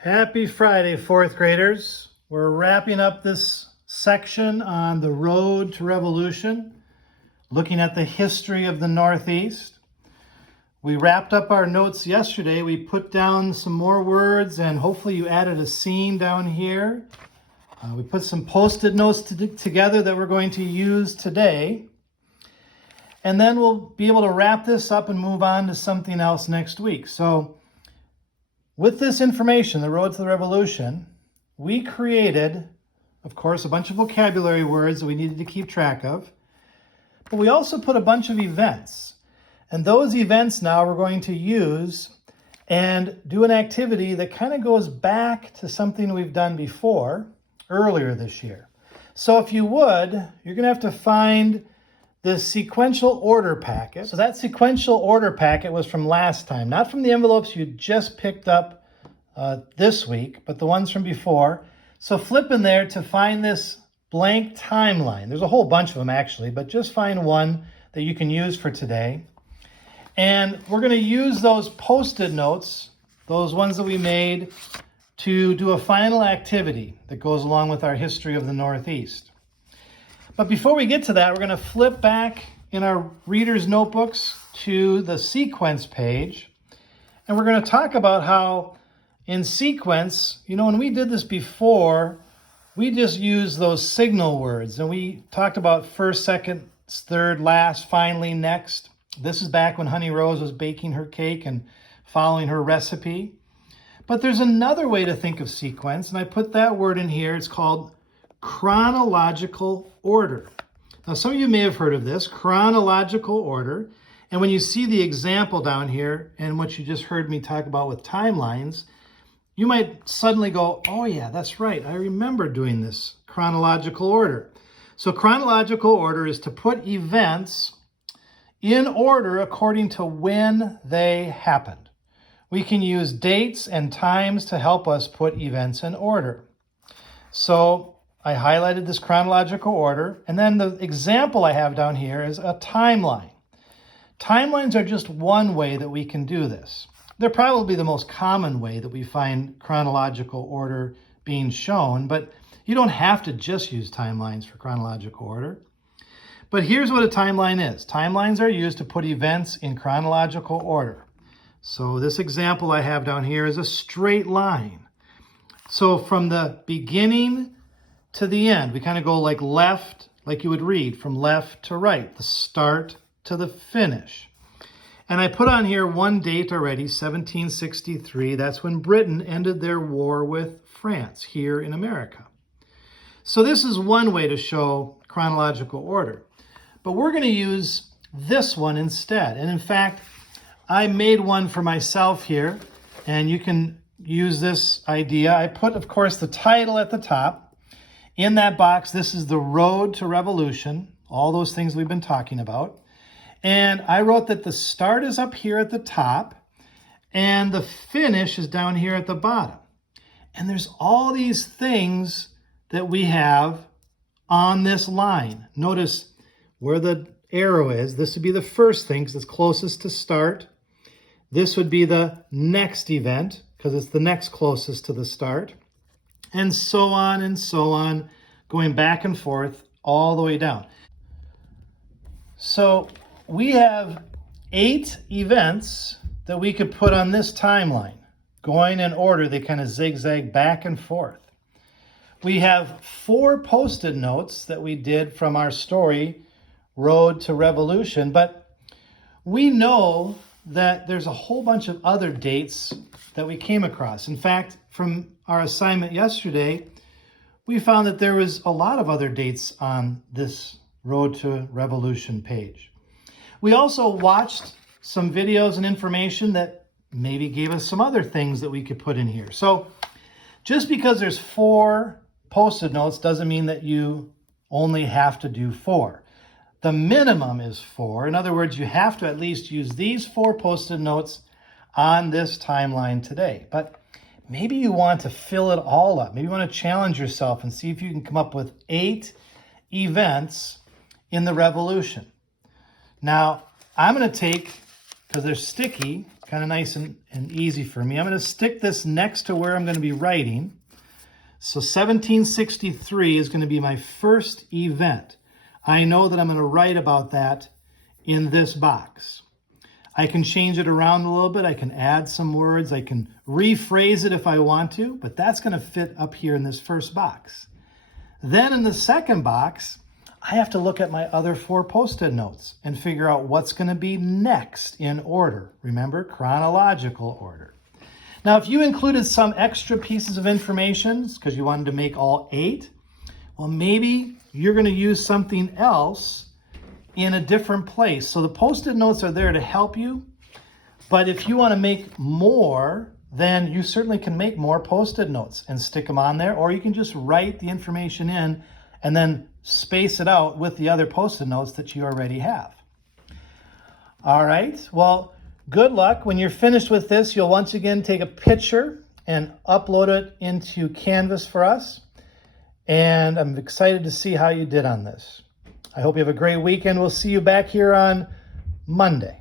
Happy Friday, fourth graders. We're wrapping up this section on the road to revolution, looking at the history of the Northeast. We wrapped up our notes yesterday. We put down some more words, and hopefully you added a scene down here. We put some post-it notes together that we're going to use today. And then we'll be able to wrap this up and move on to something else next week. So with this information, the road to the revolution, we created, of course, a bunch of vocabulary words that we needed to keep track of. But we also put a bunch of events. And those events now we're going to use and do an activity that kind of goes back to something we've done before, earlier this year. So if you would, you're going to have to find the sequential order packet. So that sequential order packet was from last time, not from the envelopes you just picked up this week, but the ones from before. So flip in there to find this blank timeline. There's a whole bunch of them actually, but just find one that you can use for today. And we're going to use those post-it notes, those ones that we made, to do a final activity that goes along with our history of the Northeast. But before we get to that, we're going to flip back in our reader's notebooks to the sequence page. And we're going to talk about how in sequence, when we did this before, we just used those signal words. And we talked about first, second, third, last, finally, next. This is back when Honey Rose was baking her cake and following her recipe. But there's another way to think of sequence, and I put that word in here. It's called chronological order. Now, some of you may have heard of this, chronological order. And when you see the example down here and what you just heard me talk about with timelines, you might suddenly go, oh yeah, that's right. I remember doing this chronological order. So chronological order is to put events in order according to when they happened. We can use dates and times to help us put events in order. So I highlighted this chronological order, and then the example I have down here is a timeline. Timelines are just one way that we can do this. They're probably the most common way that we find chronological order being shown, but you don't have to just use timelines for chronological order. But here's what a timeline is. Timelines are used to put events in chronological order. So this example I have down here is a straight line. So from the beginning to the end, we kind of go like left, like you would read, from left to right, the start to the finish. And I put on here one date already, 1763. That's when Britain ended their war with France here in America. So this is one way to show chronological order. But we're going to use this one instead. And in fact, I made one for myself here, and you can use this idea. I put, of course, the title at the top. In that box, this is the road to revolution, all those things we've been talking about. And I wrote that the start is up here at the top, and the finish is down here at the bottom. And there's all these things that we have on this line. Notice where the arrow is. This would be the first thing because it's closest to start. This would be the next event because it's the next closest to the start. And so on, going back and forth all the way down. So we have 8 events that we could put on this timeline. Going in order, they kind of zigzag back and forth. We have 4 post-it notes that we did from our story, Road to Revolution, but we know that there's a whole bunch of other dates that we came across. In fact, from our assignment yesterday, we found that there was a lot of other dates on this Road to Revolution page. We also watched some videos and information that maybe gave us some other things that we could put in here. So just because there's 4 post-it notes doesn't mean that you only have to do 4. The minimum is 4. In other words, you have to at least use these 4 post-it notes on this timeline today. But maybe you want to fill it all up. Maybe you want to challenge yourself and see if you can come up with 8 events in the revolution. Now, I'm going to take, because they're sticky, kind of nice and easy for me. I'm going to stick this next to where I'm going to be writing. So 1763 is going to be my first event. I know that I'm going to write about that in this box. I can change it around a little bit. I can add some words. I can rephrase it if I want to, but that's going to fit up here in this first box. Then in the second box, I have to look at my other 4 Post-it notes and figure out what's going to be next in order. Remember, chronological order. Now, if you included some extra pieces of information because you wanted to make all 8, well, maybe you're going to use something else in a different place. So the Post-it notes are there to help you, but if you want to make more, then you certainly can make more Post-it notes and stick them on there, or you can just write the information in and then space it out with the other Post-it notes that you already have. All right, well, good luck. When you're finished with this, you'll once again take a picture and upload it into Canvas for us. And I'm excited to see how you did on this. I hope you have a great weekend. We'll see you back here on Monday.